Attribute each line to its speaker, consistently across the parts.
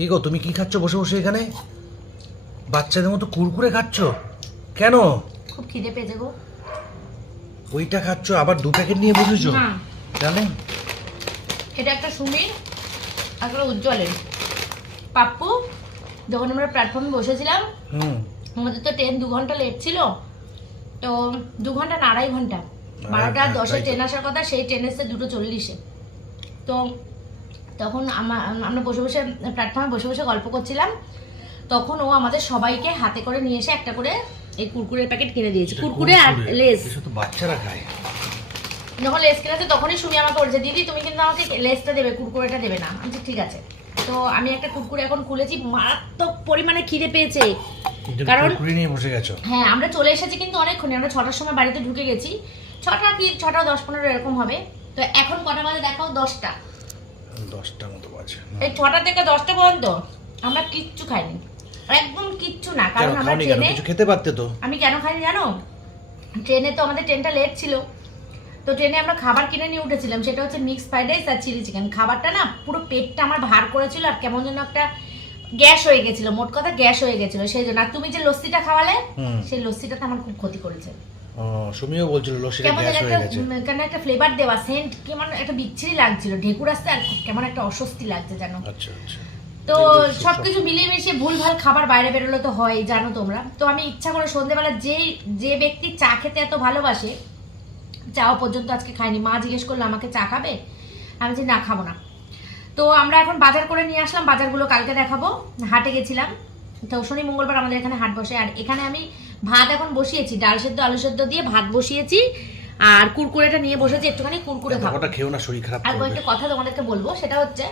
Speaker 1: কি গো তুমি কি খাচ্ছ বসে বসে এখানে? বাচ্চাদের মতো কুরকুরে খাচ্ছ? কেন?
Speaker 2: খুব খিদে পেয়েছে গো।
Speaker 1: ওইটা খাচ্ছ আবার দু প্যাকেট নিয়ে বসেছো? জানেন
Speaker 2: এটা একটা সুমির আর একটা উজ্জ্বলের। পাপ্পু যখন আমরা প্ল্যাটফর্মে বসেছিলাম
Speaker 1: হুম।
Speaker 2: আমাদের তো ট্রেন দু ঘণ্টা লেট ছিল তো দু ঘণ্টা না আড়াই ঘণ্টা। বারোটা দশে ট্রেন আসার কথা সেই ট্রেন এসছে দুটো চল্লিশে। তো তখন আমা- আমরা বসে বসে প্ল্যাটফর্মে বসে বসে গল্প করছিলাম। তখন ও আমাদের সবাইকে হাতে করে নিয়ে এসে একটা করে এই কুরকুরের প্যাকেট কিনে দিয়েছে। কুরকুরে আর লেস।
Speaker 1: বাচ্চারা খায়।
Speaker 2: যখন লেস কিনেছে তখনই শুনি আমাকে বলছে দিদি তুমি কিন্তু আমাকে লেসটা দেবে কুরকুরেটা দেবে না। আমি ঠিক আছে। তো আমি একটা কুরকুরে এখন খুলেছি মারাত্মক পরিমাণে খিদে পেয়েছে। কারণ
Speaker 1: কুরকুরে নিয়ে বসে গেছো?
Speaker 2: হ্যাঁ আমরা চলে এসেছি কিন্তু অনেকক্ষণ আমরা ছটার সময় বাড়িতে ঢুকে গেছি। ছটা কি ছটা দশ পনেরো এরকম হবে। তো এখন কটা বাজে? দেখাও দশটা।
Speaker 1: দশটা মতো বাজে।
Speaker 2: এই ছটা থেকে দশটা পর্যন্ত আমরা কিচ্ছু খাইনি। একদম কিচ্ছু না কারণ আমরা ট্রেনে
Speaker 1: কিছু খেতে পারতে তো?
Speaker 2: আমি কেন খাইনি জানো? ট্রেনে তো আমাদের ট্রেনটা লেট ছিল। তো ট্রেনে আমরা খাবার কিনে নিয়ে উঠেছিলাম সেটা হচ্ছে মিক্স ফ্রাইড রাইস আর চিলি চিকেন খাবারটা না পুরো পেটটা আমার ভার করেছিল আর কেমন যেন একটা গ্যাস হয়ে গেছিল মোট কথা গ্যাস হয়ে গেছিল সেই জন্য। আর তুমি যে লস্যিটা খাওয়ালে সেই লস্যিটাতে আমার খুব ক্ষতি করেছে।
Speaker 1: সুমিও বলছিল গ্যাস হয়ে গেছে।
Speaker 2: একটা ফ্লেভার দেওয়া সেন্ট কেমন একটা বিচ্ছিরি লাগছিল। ঢেকুর আসতে আর কেমন একটা অস্বস্তি লাগছে জানো
Speaker 1: আচ্ছা আচ্ছা।
Speaker 2: তো সবকিছু মিলিয়ে মিশিয়ে ভুলভাল খাবার বাইরে বেরোলে তো হয় জানো তোমরা। তো আমি ইচ্ছা করে সন্ধ্যেবেলা যে যে ব্যক্তি চা খেতে এত ভালোবাসে চাও পর্যন্ত আজকে খাইনি মা জিজ্ঞেস করল আমাকে চা খাবে? আমি যে না খাব না। তো আমরা এখন বাজার করে নিয়ে আসলাম বাজারগুলো কালকে দেখাবো। হাটে গেছিলাম। তো শনি মঙ্গলবার আমাদের এখানে হাট বসে। আর এখানে আমি ভাত এখন বসিয়েছি ডাল সেদ্ধ আলু সেদ্ধ দিয়ে ভাত বসিয়েছি আর কুরকুরেটা নিয়ে বসেছি একটুখানি কুরকুরে খাব।
Speaker 1: ওটা খেও না শরীর খারাপ
Speaker 2: আর কয়েকটা কথা তোমাদেরকে বলব সেটা হচ্ছে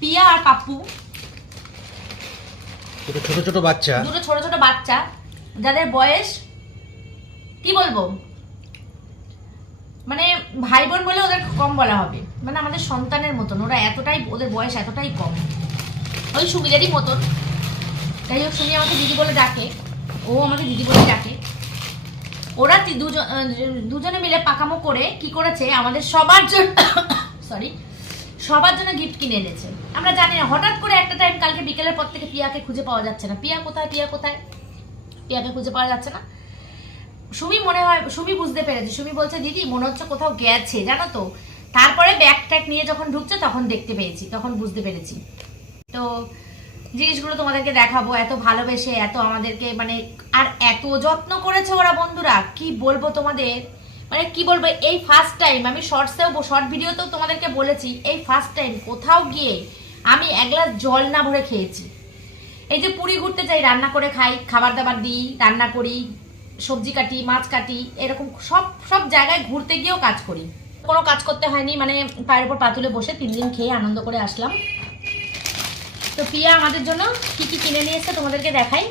Speaker 2: পিয়া আর পাপ্পু।
Speaker 1: দুটো ছোট ছোট বাচ্চা।
Speaker 2: দুটো ছোট ছোট বাচ্চা যাদের বয়স কি বলব? মানে ভাই বোন বলে ওদের কম বলা হবে। মানে আমাদের সন্তানের মতন ওরা এতটাই ওদের বয়স এতটাই কম। ওই সুবিধারই মতন। তাই হোক, সুমি আমাকে দিদি বলে ডাকে। ও আমাকে দিদি বলে ডাকে। ওরা দুজন দুজনে মিলে পাকামো করে কি করেছে, আমাদের সবার জন্য সরি সবার জন্য গিফট কিনে এনেছে। আমরা জানি না, হঠাৎ করে একটা টাইম কালকে বিকেলের পর থেকে পিয়াকে খুঁজে পাওয়া যাচ্ছে না। পিয়া কোথায় পিয়া কোথায়? পিয়াকে খুঁজে পাওয়া যাচ্ছে না। সুমি মনে হয়, সুমি বুঝতে পেরেছে। সুমি বলছে, দিদি, মনে হচ্ছে কোথাও গেছে, জানো তো? তারপরে ব্যাগ ট্যাগ নিয়ে যখন ঢুকছে, তখন দেখতে পেয়েছি, তখন বুঝতে পেরেছি। তো জিনিসগুলো তোমাদেরকে দেখাবো, এত ভালোবেসে, এত আমাদেরকে মানে আর এত যত্ন করেছে ওরা বন্ধুরা। কি বলব তোমাদের? মানে কি বলব, এই ফার্স্ট টাইম আমি শর্টসেও শর্ট ভিডিওতেও তোমাদেরকে বলেছি, এই ফার্স্ট টাইম কোথাও গিয়ে আমি এক গ্লাস জল না ভরে খেয়েছি। এই যে পুরী ঘুরতে যাই, রান্না করে খাই খাবার দাবার দিই, রান্না করি, সবজি কাটি, মাছ কাটি, এরকম সব সব জায়গায় ঘুরতে গিয়েও কাজ করি। কোনো কাজ করতে হয়নি মানে পায়ের উপর পাতুলে বসে তিন দিন খেয়ে আনন্দ করে আসলাম। তো পিয়া আমাদের জন্য কি কি কিনে নিয়ে এসেছে তোমাদেরকে দেখাই।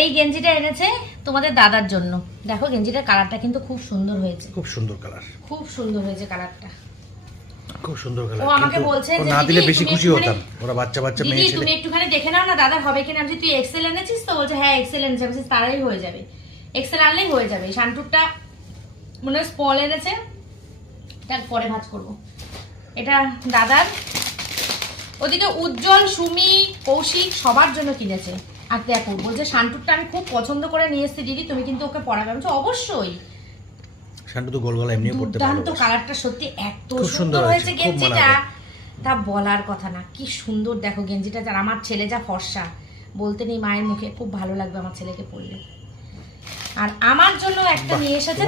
Speaker 2: এই গেঞ্জিটা এনেছে তোমাদের দাদার জন্য। দেখো গেঞ্জিটার কালারটা কিন্তু খুব সুন্দর হয়েছে।
Speaker 1: খুব সুন্দর কালার।
Speaker 2: খুব সুন্দর হয়েছে কালারটা।
Speaker 1: খুব সুন্দর কালার।
Speaker 2: ও আমাকে বলছে যে,
Speaker 1: না দিলে বেশি
Speaker 2: তুমি
Speaker 1: খুশি হতাম। ওরা বাচ্চা বাচ্চা মেয়ে ছেলে।
Speaker 2: তুমি একটুখানি দেখে নাও না দাদার হবে কিনা। আমি তুই এক্সেল এনেছিস তো? বলছে হ্যাঁ এক্সেল এনেছি। আমি তারাই হয়ে যাবে। এক্সেল আনলেই হয়ে যাবে। শান্টুরটা মনে হয় স্পল এনেছে। তারপরে ভাজ করব। এটা দাদার ওদিকে উজ্জ্বল সুমি কৌশিক সবার জন্য কিনেছে। আর দেখো বলছে শান্টুরটা আমি খুব পছন্দ করে নিয়ে এসেছি। দিদি তুমি কিন্তু ওকে পড়াবে আমি অবশ্যই।
Speaker 1: শান্টু তো গোল গলা এমনিও পড়তে
Speaker 2: দুর্দান্ত কালারটা সত্যি এত
Speaker 1: সুন্দর
Speaker 2: হয়েছে গেঞ্জিটা। তা বলার কথা না কি সুন্দর দেখো গেঞ্জিটা যার আমার ছেলে যা ফর্সা। বলতে নেই মায়ের মুখে খুব ভালো লাগবে আমার ছেলেকে পরলে। আর আমার জন্য একটা নিয়ে এসেছে।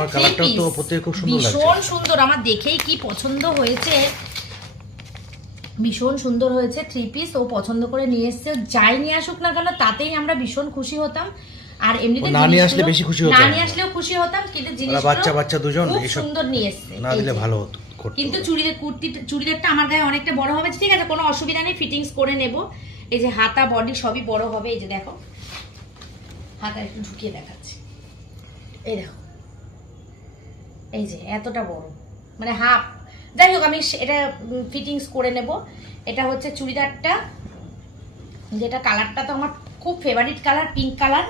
Speaker 2: ভীষণ সুন্দর আমার দেখেই কি পছন্দ হয়েছে। ভীষণ সুন্দর হয়েছে থ্রি পিস ও পছন্দ করে নিয়ে এসেছে। যাই নিয়ে আসুক না কেন তাতেই আমরা ভীষণ খুশি হতাম। আর এমনিতে
Speaker 1: না নিয়ে আসলে বেশি খুশি হতাম না।
Speaker 2: নিয়ে আসলেও খুশি হতাম কিন্তু জিনিসগুলো
Speaker 1: বাচ্চা বাচ্চা দুজন
Speaker 2: খুব সুন্দর নিয়ে এসছে।
Speaker 1: না দিলে ভালো হতো
Speaker 2: কিন্তু। চুড়িদার কুর্তি চুড়িদারটা আমার গায়ে অনেকটা বড় হবে ঠিক আছে কোনো অসুবিধা নেই ফিটিংস করে নেব। এই যে হাতা বডি সবই বড় হবে এই যে দেখো। হাতা একটু ঢুকিয়ে দেখাচ্ছি। এই দেখো। এই যে এতটা বড়। মানে হাফ যাই হোক, আমি এটা ফিটিংস করে নেব। এটা হচ্ছে চুড়িদারটা। যেটা কালারটা তো আমার খুব ফেভারিট কালার পিঙ্ক কালার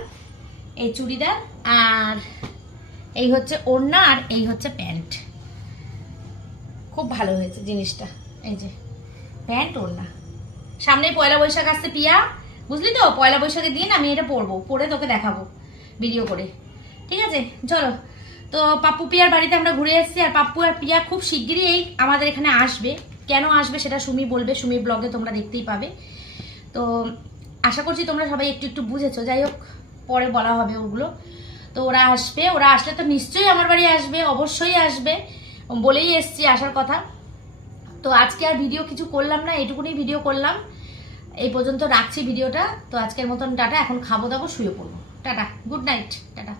Speaker 2: এই চুড়িদার। আর এই হচ্ছে ওড়না আর এই হচ্ছে প্যান্ট। খুব ভালো হয়েছে জিনিসটা। এই যে, প্যান্ট, ওড়না। সামনে পয়লা বৈশাখ আসছে, পিয়া। বুঝলি তো? পয়লা বৈশাখের দিন আমি এটা পরবো, পরে তোকে দেখাবো ভিডিও করে। ঠিক আছে? চলো তো পাপ্পু পিয়ার বাড়িতে আমরা ঘুরে এসেছি, আর পাপ্পু আর পিয়া খুব শিগগিরই আমাদের এখানে আসবে। কেন আসবে সেটা সুমি বলবে সুমি ব্লগে তোমরা দেখতেই পাবে। তো আশা করছি তোমরা সবাই একটু একটু বুঝেছ। যাই হোক, পরে বলা হবে ওগুলো। তো ওরা আসবে, ওরা আসলে তো নিশ্চয়ই আমার বাড়ি আসবে, অবশ্যই আসবে। বলেই এসছি আসার কথা। তো আজকে আর ভিডিও কিছু করলাম না এইটুকুনি ভিডিও করলাম। এই পর্যন্ত রাখছি ভিডিওটা তো আজকের মতন টাটা। এখন খাব দাবো, শুয়ে পড়ব। টাটা। Good night ta-ta.